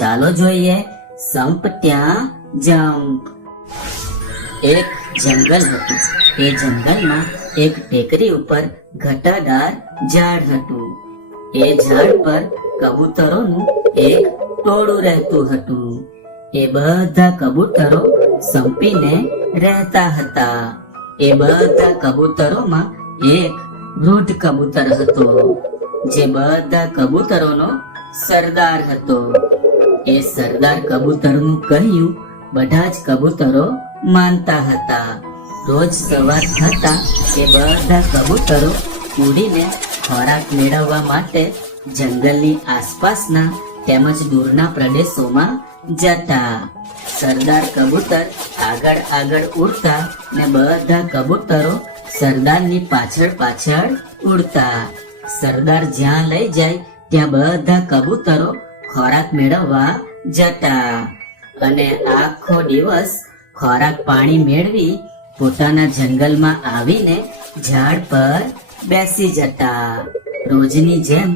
ચાલો જોઈએ સંપ ત્યાં જંપ. એક જંગલ હતું. એ જંગલમાં એક ટેકરી ઉપર ઘટાદાર ઝાડ હતું. એ ઝાડ પર કબૂતરોનું એક ટોળું રહેતું હતું. એ બધા કબૂતરો સંપીને રહેતા હતા. એ બધા કબૂતરોમાં એક વૃદ્ધ કબૂતર હતો, જે બધા કબૂતરોનો સરદાર હતો. એ સરદાર કબૂતરનું કહ્યું બધા જ કબૂતરો માનતા હતા. રોજ સવાર થતા એ બધા કબૂતરો ઉડીને ખોરાક મેળવવા માટે જંગલની આસપાસના તેમજ દૂરના પ્રદેશોમાં જતા. સરદાર કબૂતર આગળ આગળ ઉડતા ને બધા કબૂતરો સરદારની પાછળ પાછળ ઉડતા. સરદાર જ્યાં લઈ જાય ત્યાં બધા કબૂતરો ખોરાક મેળવવા જતા અને આખો દિવસ ખોરાક પાણી મેળવી પોતાના જંગલમાં આવીને ઝાડ પર બેસી જતા. રોજની જેમ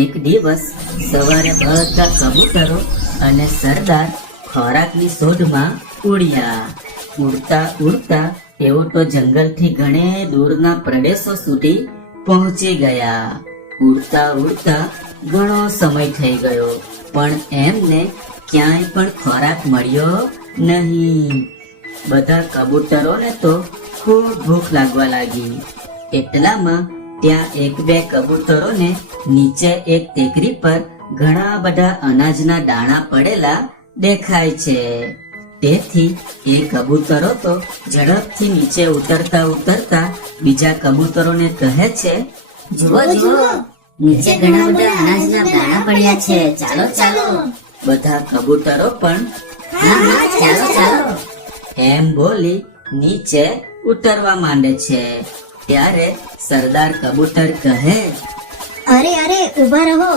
એક દિવસ સવારે બધા કબૂતરો અને સરદાર ખોરાકની શોધમાં ઉડ્યા. ઉડતા ઉડતા તેઓ તો જંગલથી ઘણે દૂરના પ્રદેશો સુધી પહોંચી ગયા. ઉડતા ઉડતા ઘણો સમય થઈ ગયો, પણ એમને ક્યાંય પણ ખોરાક મળ્યો નહીં. બધા કબૂતરોને તો ખૂબ ભૂખ લાગવા લાગી. એટલામાં ત્યાં એક બે કબૂતરોને નીચે એક ટેકરી પર ઘણા બધા અનાજના દાણા પડેલા દેખાય છે. તેથી એ કબૂતરો તો ઝડપથી નીચે ઉતરતા ઉતરતા બીજા કબૂતરોને કહે છે, જુઓ જુઓ, નીચે ઘણા બધા અનાજના દાણા પડ્યા છે, ચાલો ચાલો. બધા કબૂતરો પણ હા હા, ચાલો ચાલો. એમ બોલી નીચે ઉતરવા માંડે છે. ત્યારે સરદાર કબૂતર કહે, અરે અરે, ઊભા રહો.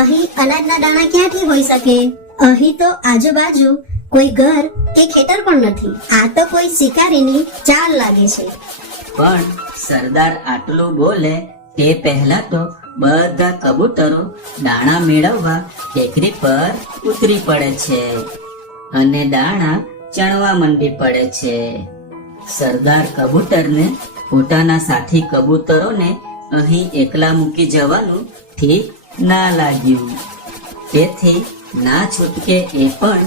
અહીં અનાજના દાણા ક્યાંથી હોઈ શકે? અહીં તો આજુબાજુ કોઈ ઘર કે ખેતર પણ નથી. આ તો કોઈ શિકારીની ચાલ લાગે છે. પણ સરદાર આટલું બોલે તે પહેલા તો બધા કબૂતરો દાણા મેળવવા ટેકરી પર ઉતરી પડે છે અને દાણા ચણવા મંડી પડે છે. સરદાર કબૂતરને પોતાના સાથી કબૂતરોને અહીં એકલા મૂકી જવાનું ઠીક ના લાગ્યું. તેથી ના છૂટકે એ પણ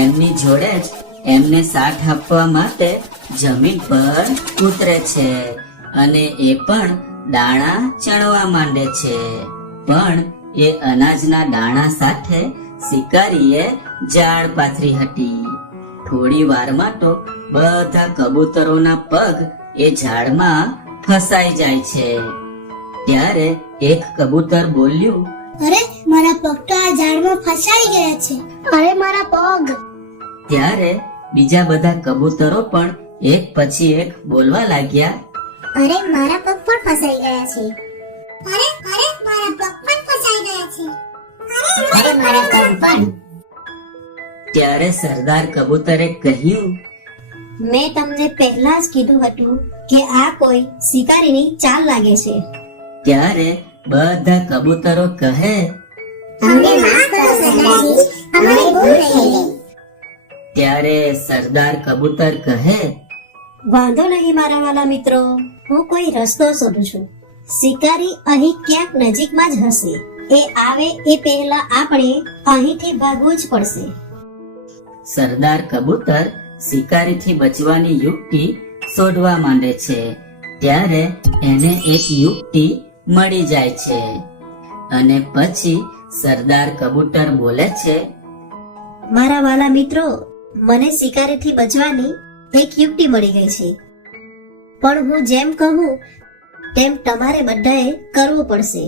એમની જોડે જ એમને સાથ આપવા માટે જમીન પર ઉતરે છે અને એ પણ દાણા ચણવા માંડે છે. પણ એ અનાજના દાણા સાથે શિકારીએ જાળ પાથરી હતી. થોડી વારમાં તો બધા કબૂતરોના પગ એ ઝાડમાં ફસાઈ જાય છે. ત્યારે એક કબૂતર બોલ્યું, અરે, મારા પગ તો આ ઝાડમાં ફસાઈ ગયા છે. અરે મારા પગ. ત્યારે બીજા બધા કબૂતરો પણ એક પછી એક બોલવા લાગ્યા, અરે મારા પગ પણ ફસાઈ ગયા છે. અરે અરે, મારા પગ પણ ફસાઈ ગયા છે. અરે મારા પગ પણ. ત્યારે સરદાર કબૂતરે કહ્યું, મેં તમને પહેલા જ કીધું હતું કે આ કોઈ શિકારીની ચાલ લાગે છે. ત્યારે બધા કબૂતરો કહે, અમને માફ કરો સરદારજી, અમારી ભૂલ થઈ ગઈ. ત્યારે સરદાર કબૂતર કહે, વાંધો નહીં મારા વાલા મિત્રો, હું કોઈ રસ્તો શોધું છું. શિકારી અહીં ક્યાંક નજીકમાં જ હશે. એ આવે એ પહેલા આપણે અહીંથી ભાગવું જ પડશે. સરદાર કબૂતર શિકારીથી બચવાની યુક્તિ શોધવા માંડે છે. ત્યારે એને એક યુક્તિ મળી જાય છે અને પછી સરદાર કબૂતર બોલે છે, મારા વાલા મિત્રો, મને શિકારીથી બચવાની એક યુક્તિ મળી ગઈ છે. પણ હું જેમ કહું તેમ તમારે બધાએ કરવું પડશે.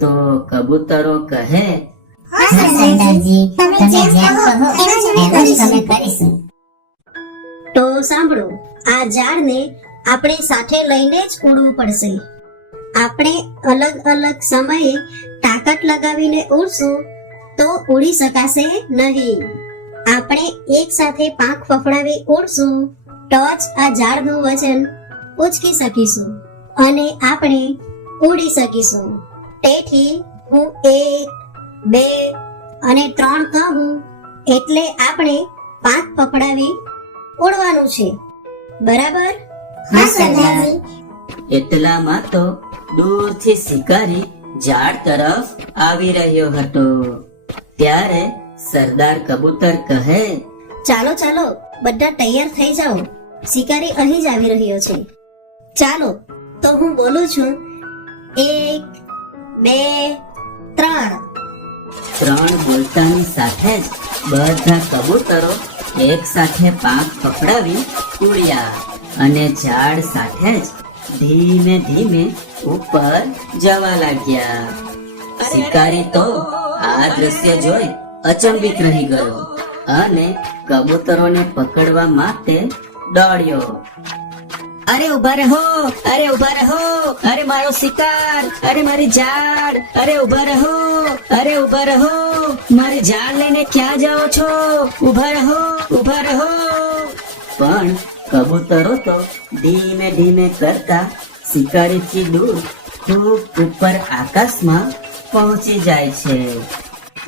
તો કબૂતરો કહે, હા સરદારજી, તમે જેમ કહો એમ જ અમે કરીશું. તો સાંભળો, આ ઝાડને આપણે સાથે લઈને જ ઉડવું પડશે. આપણે અલગ અલગ સમયે તાકાત લગાવીને ઉડશું તો ઉડી શકાશે નહીં. આપણે એક સાથે પાંખ ફફડાવી ઉડશું તો જ આ ઝાડનું વજન ઉચકી શકીશું અને આપણે ઉડી શકીશું. તેથી હું 1, 2 અને 3 કહું એટલે આપણે 5 પકડાવી ઉડવાનું છે, બરાબર? હા સરદાર. એટલામાં તો દૂરથી શિકારી ઝાડ તરફ આવી રહ્યો હતો. ત્યારે સરદાર કબૂતર કહે, ચાલો ચાલો બધા તૈયાર થઈ જાઓ, શિકારી અહીં જ આવી રહ્યો છે. ચાલો તો હું બોલું છું, 1 2 3. 3 બોલતાની સાથે જ બધા કબૂતરો એક સાથે પાંખ પકડાવી ઉડ્યા અને ઝાડ સાથે જ ધીમે ધીમે ઉપર જવા લાગ્યા. શિકારી તો આ દ્રશ્ય જોઈ અચંબિત રહી ગયો અને કબૂતરોને પકડવા માટે દોડ્યો. અરે ઉભા રહો, અરે ઉભા રહો, અરે મારો શિકાર, અરે મારી ઝાડ, અરે ઉભા રહો, અરે ઉભા રહો, મારી ઝાડ લઈને ક્યાં જાઓ છો? ઉભા રહો, ઉભા રહો. પણ કબૂતરો તો ધીમે ધીમે કરતા શિકારીથી દૂર ખૂબ ઉપર આકાશમાં પહોંચી જાય છે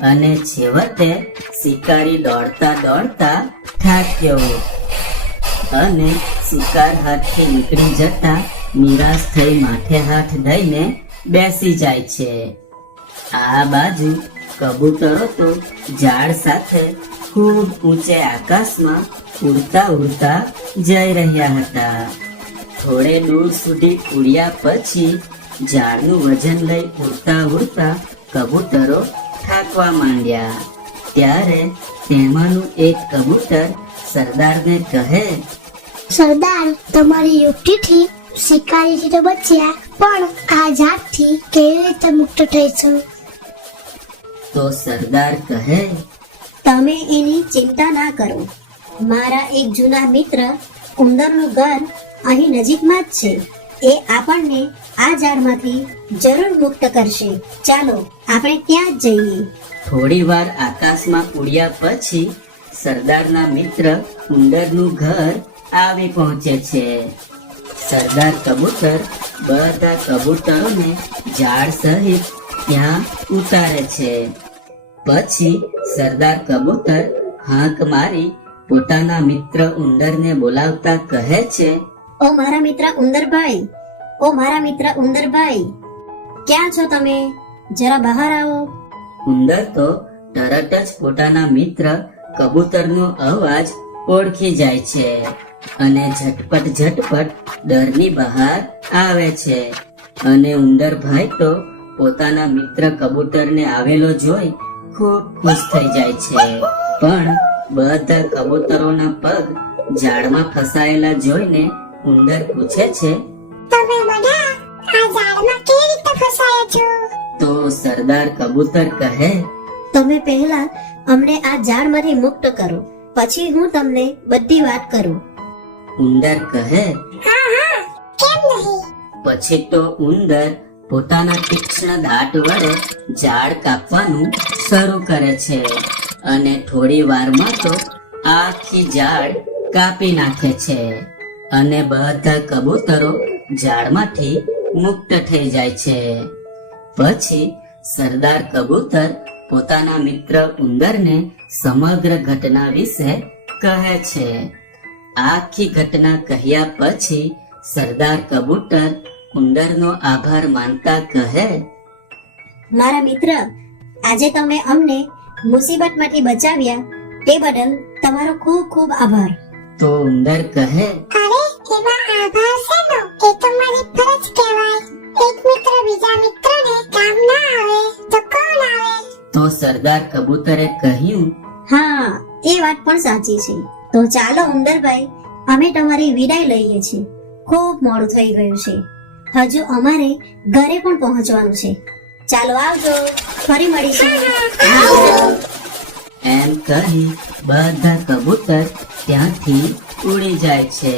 અને છેવટે શિકારી દોડતા દોડતા થાક્યો અને શિકાર હાથથી નીકળી જતા નિરાશ થઈ માથે હાથ દઈને બેસી જાય છે. આ બાજુ કબૂતરો તો ઝાડ સાથે ખૂબ ઊંચે આકાશમાં ઉડતા ઉડતા જઈ રહ્યા હતા. થોડે દૂર સુધી ઉડ્યા પછી ઝાડનું વજન લઈ ઉડતા ઉડતા કબૂતરો થાકવા માંડ્યા. ત્યારે તેમાંનું એક કબૂતર સરદારને કહે, સરદાર, તમારી યુક્તિથી શિકારીથી તો બચ્યા, પણ આ ઝાડથી કેવી રીતે મુક્ત થઈશું? તો સરદાર કહે, તમે એની ચિંતા ના કરો. મારા એક જૂના મિત્ર ઉંદરનું ઘર અહીં નજીકમાં જ છે. એ આપણને આ ઝાડમાંથી જરૂર મુક્ત કરશે. ચાલો આપણે ત્યાં જ જઈએ. થોડી વાર આકાશમાં ઉડ્યા પછી સરદારના મિત્ર ઉંદરનું ઘર આવી પહોંચે છે. સરદાર કબૂતર બધા કબૂતરોને ઝાડ સહિત ત્યાં ઉતારે છે. પછી સરદાર કબૂતર હાંક મારી પોતાના મિત્ર ઉંદરને બોલાવતા કહે છે, ઓ મારા મિત્ર ઉંદરભાઈ, ઓ મારા મિત્ર ઉંદરભાઈ, ક્યાં છો તમે? જરા બહાર આવો. ઉંદર તો તરત જ પોતાના મિત્ર કબૂતરનો અવાજ ઓળખી જાય છે અને ઝટપટ ઝટપટ દરની બહાર આવે છે. અને ઉંદરભાઈ તો પોતાના મિત્ર કબૂતરને આવેલો જોઈ ખૂબ ખુશ થઈ જાય છે. પણ બધા કબૂતરોના પગ ઝાડમાં ફસાયેલા જોઈને ઉંદર પૂછે છે, તમે બધા આ ઝાડમાં કેવી રીતે ફસાયા છો? તો સરદાર કબૂતર કહે, તમે પહેલા અમને આ ઝાડમાંથી મુક્ત કરો, પછી હું તમને બધી વાત કરું. ઉંદર કહે, હા હા, કેમ નહીં? પછી તો ઉંદર પોતાના તીક્ષ્ણ દાંત વડે ઝાડ કાપવાનું શરૂ કરે છે અને થોડી વારમાં તો આખી ઝાડ કાપી નાખે છે અને બધા કબૂતરો ઝાડમાંથી મુક્ત થઈ જાય છે. પછી સરદાર કબૂતર પોતાના મિત્ર ઉંદરને સમગ્ર ઘટના વિશે કહે છે. આખી ઘટના કહ્યા પછી સરદાર કબૂતર ઉંદરનો આભાર માનતા કહે, મારા મિત્ર, આજે તમે અમને મુસીબતમાંથી બચાવ્યા તે બદલ તમારો ખૂબ ખૂબ આભાર. તો ઉંદર કહે, અરે એમાં આભાર શેનો? એ તો મારી ફરજ કહેવાય. એક મિત્ર બીજા મિત્રને કામ ના આવે તો કોણ આવે? તો સરદાર કબૂતરે કહ્યું, હા, એ વાત પણ સાચી છે. તો ચાલો ઉંદરભાઈ, અમે તમારી વિદાય લઈએ છીએ. ખૂબ મોડું થઈ ગયું છે. હજુ અમારે ઘરે પણ પહોંચવાનું છે. ચાલો આવજો, ફરી મળીશું. આવજો. એમ કહી બધા કબૂતર ત્યાંથી ઉડી જાય છે.